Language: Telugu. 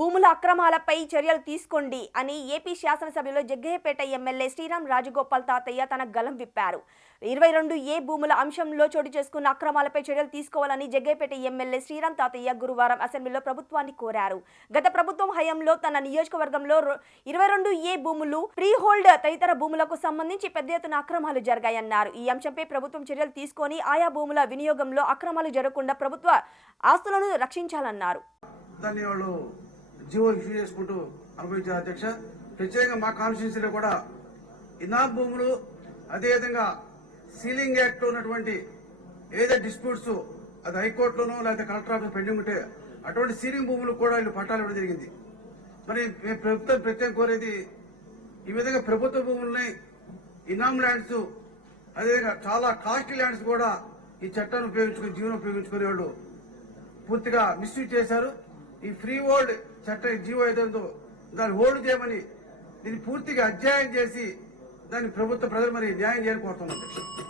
భూముల అక్రమాలపై చర్యలు తీసుకోండి అని ఏపీ శాసనసభ్యులు జగ్గయ్యపేట ఎమ్మెల్యే శ్రీరామ్ రాజగోపాల్ తాతయ్య తన గలం విప్పారు. ఇరవై రెండు ఏ భూముల అంశంలో చోటు చేసుకున్న అక్రమాలపై చర్యలు తీసుకోవాలని జగ్గయ్యపేట ఎమ్మెల్యే శ్రీరామ్ తాతయ్య గురువారం అసెంబ్లీలో ప్రభుత్వాన్ని కోరారు. గత ప్రభుత్వం హయాంలో తన నియోజకవర్గంలో ఇరవై రెండు ఏ భూములు ఫ్రీ హోల్డ్ తదితర భూములకు సంబంధించి పెద్ద ఎత్తున అక్రమాలు జరిగాయన్నారు. ఈ అంశంపై ప్రభుత్వం చర్యలు తీసుకొని ఆయా భూముల వినియోగంలో అక్రమాలు జరగకుండా ప్రభుత్వ ఆస్తులను రక్షించాలన్నారు. జీవోలు జీవో ఇష్యూ చేసుకుంటూ అనుభవించారు అధ్యక్ష. ప్రత్యేకంగా మా కాన్స్టిట్యూన్సీలో కూడా ఇనాం భూములు అదేవిధంగా సీలింగ్ యాక్ట్ ఉన్నటువంటి ఏదైతే డిస్ప్యూట్స్ అది హైకోర్టులోనూ లేకపోతే కలెక్టర్ ఆఫీస్ పెండింగ్ ఉంటే అటువంటి సీలింగ్ భూములు కూడా వీళ్ళు పట్టాలు ఇవ్వడం జరిగింది. మరి మేము ప్రభుత్వం ప్రత్యేకం కోరేది ఈ విధంగా ప్రభుత్వ భూముల్ని ఇనాం ల్యాండ్స్ అదేవిధంగా చాలా కాస్ట్లీ ల్యాండ్స్ కూడా ఈ చట్టాన్ని ఉపయోగించుకుని జీవనం ఉపయోగించుకునే వాళ్ళు పూర్తిగా మిస్యూజ్ చేశారు. ఈ ఫ్రీ హోల్డ్ చట్టం జీవో ఏదైందో దాన్ని హోల్డ్ చేయమని దీన్ని పూర్తిగా అధ్యాయం చేసి దాన్ని ప్రభుత్వ ప్రజలు మరి న్యాయం చేయాలని కోరుతున్నాం.